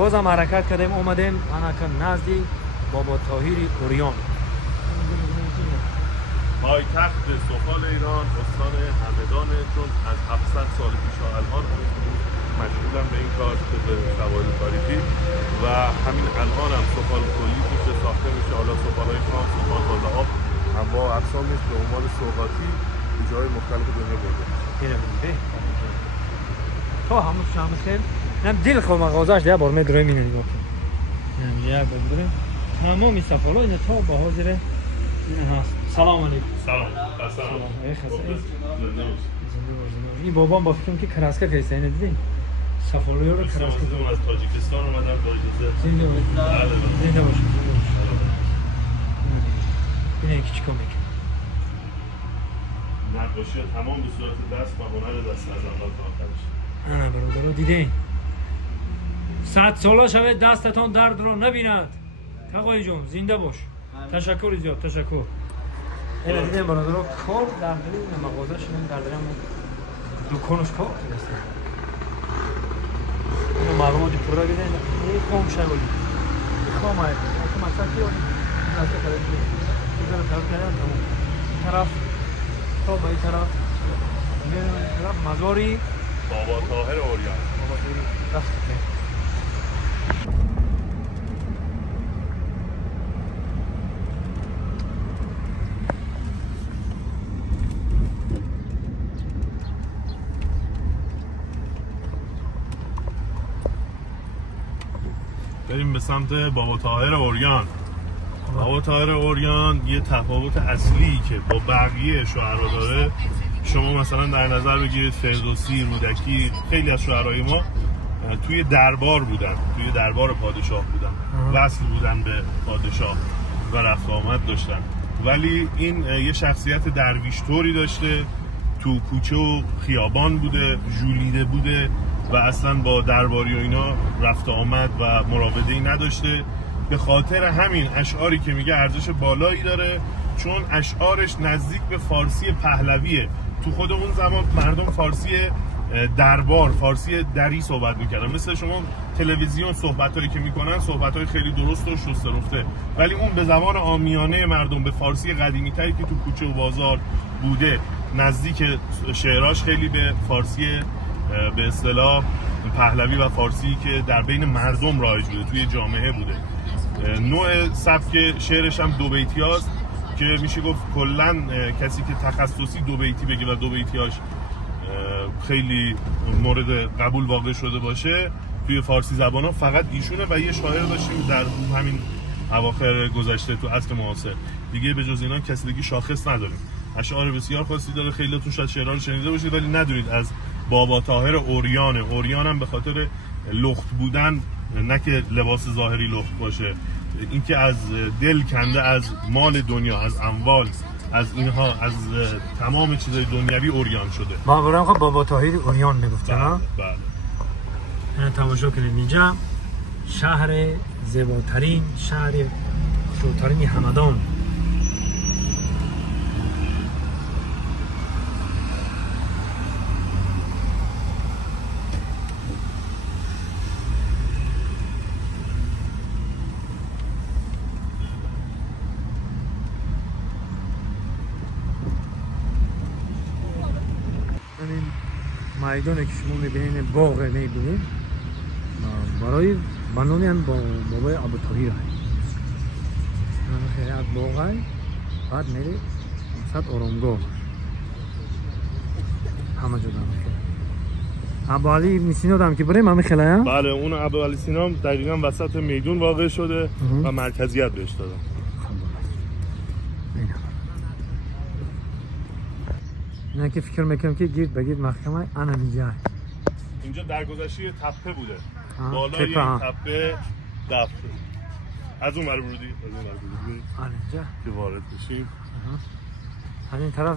بازم حرکت کردیم اومدیم انکن نزدی بابا طاهری اوریان پایتخت سفال ایران استان همدانه، چون از 700 سال پیش تا الان مشغولم به این کار که به سواحل تاریخی و همین الان هم سفال تولید میشه، ساخته میشه. حالا سفالهای خام، سفال بالا آب، انواع و اقسامش به عنوان سوغاتی به جای مختلف دنیا برده میشه. تو همون شام خیل نم دل خو مغازش ده بار میدروی مینی گفت نم جا بندره تمامی سفالا این تا با حاضر این هست. سلام علیکم. سلام. سلام. ای خسته این بابام با فکرم که کراسکا کیسه اینه دیدین سفالی رو کراسکا از تاجیکستان اومدم با اجازه. زنده باشید. زنده باشید. این یکی چیکار میکنه؟ نقاشی تمام به صورت دست و هنر دست از اول تا آخرش. نه برادر دیدین 100 ساله شوه دستتان درد را نبیند. تقای جون زنده باش. تشکر زیاد تشکر. این دیدین برادر کار در دل مغازه شدن در دل دکانش کار کرده. اینو معلوماتی پورا بیدین این قوم شولی. خام های که مثلا کی ولی نزد خرید میذاره طرف کردن تمام طرف تا به این طرف مزاری بابا طاهر اوریان. بابا طاهر رفت که بریم به سمت بابا طاهر اوریان. بابا طاهر اوریان یه تفاوت اصلی که با بقیه شعرا داره، شما مثلا در نظر بگیرید فردوسی، رودکی، خیلی از شعرهای ما توی دربار بودن، توی دربار پادشاه بودن، وصل بودن به پادشاه و رفت آمد داشتن، ولی این یه شخصیت درویش طوری داشته، تو کوچه و خیابان بوده، ژولیده بوده و اصلا با درباری و اینا رفت آمد و مراوده‌ای نداشته. به خاطر همین اشعاری که میگه ارزش بالایی داره، چون اشعارش نزدیک به فارسی پهلویه. تو خود اون زمان مردم فارسی دربار، فارسی دری صحبت میکردن. مثل شما تلویزیون صحبتایی که میکنن صحبتای خیلی درست و شسته رفته، ولی اون به زبان عامیانه مردم، به فارسی قدیمی تری که تو کوچه و بازار بوده، نزدیک شعراش خیلی به فارسی به اصطلاح پهلوی و فارسی که در بین مردم رایج بوده، توی جامعه بوده. نوع سبک شعرش هم دو بیتی هاست که میشه گفت کلا کسی که تخصصی دو بیتی بگه و دو بیتیاش خیلی مورد قبول واقع شده باشه توی فارسی زبان ها فقط ایشونه و یه شاعر داشتیم در همین اواخر گذشته تو عصر معاصر. دیگه به جز اینا کسی دیگه شاخص نداریم. اشعار بسیار خاصی داره، خیلیتون شاید شعرها رو شنیده باشید ولی ندونید از بابا طاهر اوریان. اوریان هم به خاطر لخت بودن، نه که لباس ظاهری لخت باشه، اینکه از دل کنده از مال دنیا، از اموال، از اینها، از تمام چیزای دنیوی اوریان شده. ما برام خب بابا طاهر اوریان میگفتن. بله. این تماشا کنید اینجا شهر زیباترین، شهر شوترین همدان. میدانی که شما میبینید باغ میبینید برای بنامی هم با بابای ابو طاهر هست. خیلی از باغ هست، بعد میری صد آرامگاه همه جا دارم. ابو علی میسینا دارم که بریم همه خیلی هم؟ بله، اون ابو علی سینا دقیقا وسط میدون واقع شده و مرکزیت بهش دادن. نه که فکر میکنم که گیر بگید محکمه انا اینجا. اینجا درگذشته تپه بوده. بالای این تپه دفت شد. از اون ور ورودی، از اون ور ورودی. اینجا که وارد بشیم. از این طرف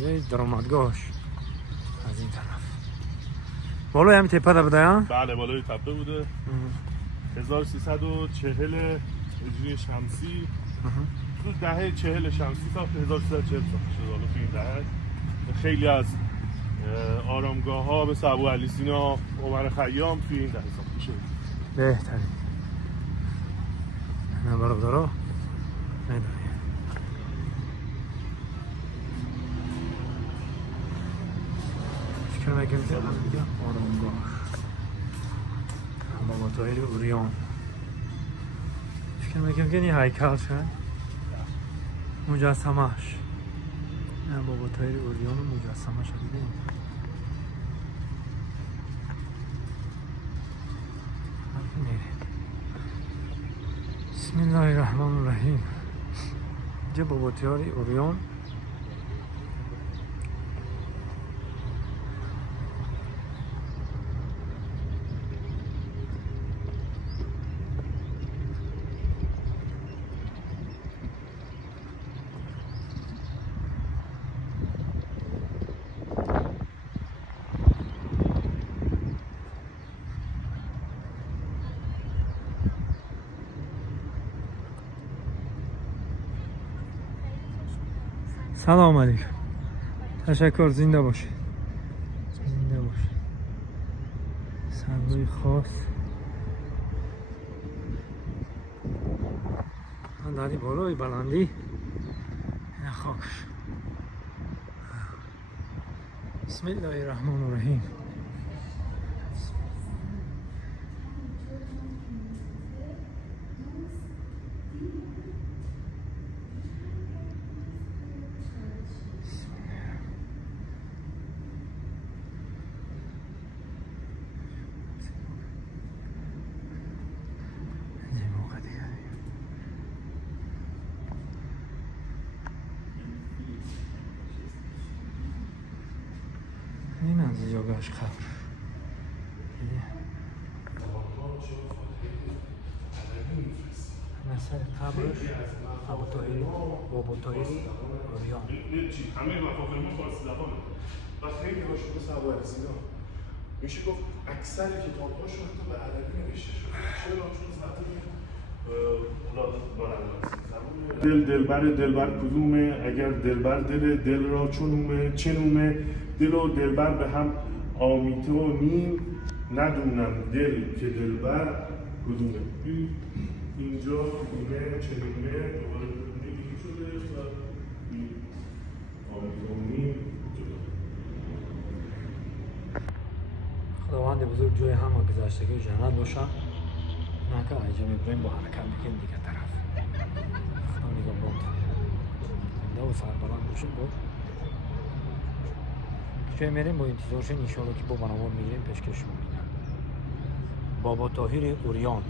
جای درآمدگاهش. از این طرف. بالای همین تپه بوده ها؟ بله، بالای تپه بوده. 1340 هجری شمسی. تو دهه 40 شمسی تا 1340 ساخته شده. حالا تو این دهه خیلی از آرامگاه ها مثل ابو علی سینا، عمر خیام توی این دهه ساخته شده. بهترین نه برادرها نداری. فکر میکنم که هم دیگه آرامگاه بابا طاهر اوریان. فکر میکنم که این هیکل شد مجسمهش. نه بابا طاهر اوریان و مجسمهش دیدیم. بسم الله الرحمن الرحیم. اینجا بابا طاهر اوریان سلام علیکم. تشکر. زنده باشید. زنده باشید. سبزی خاص داری بالای بلندی این خاکش. بسم الله الرحمن الرحیم. این از جاگاش قبر مثل قبرش بابا طاهر اوریان. همه مفاهیم فارسی زبانه و خیلی هاشون مثل ابو السینا میشه گفت اکثر کتاب‌هاشون حتی به عربی نوشته شده. چرا؟ چون دلبر کدومه؟ اگر دلبر دل را چنومه چنومه دل و دلبر به هم آمیته و نیم ندونم دل که دلبر کدومه. اینجا کدومه چنومه دوباره نگیری شده و آمیته و نیم. خداوند بزرگ جای همه گذشتگی جنت باشن. نکه عجب ابراهیم با حرکت بکن دیگه طرف. خدا نگاه بود. زنده و سربلند باشیم بود. جای میریم با انتظارشن انشاءالله که با بنامور میگیریم پیشکش میگیریم. بابا طاهر اوریان.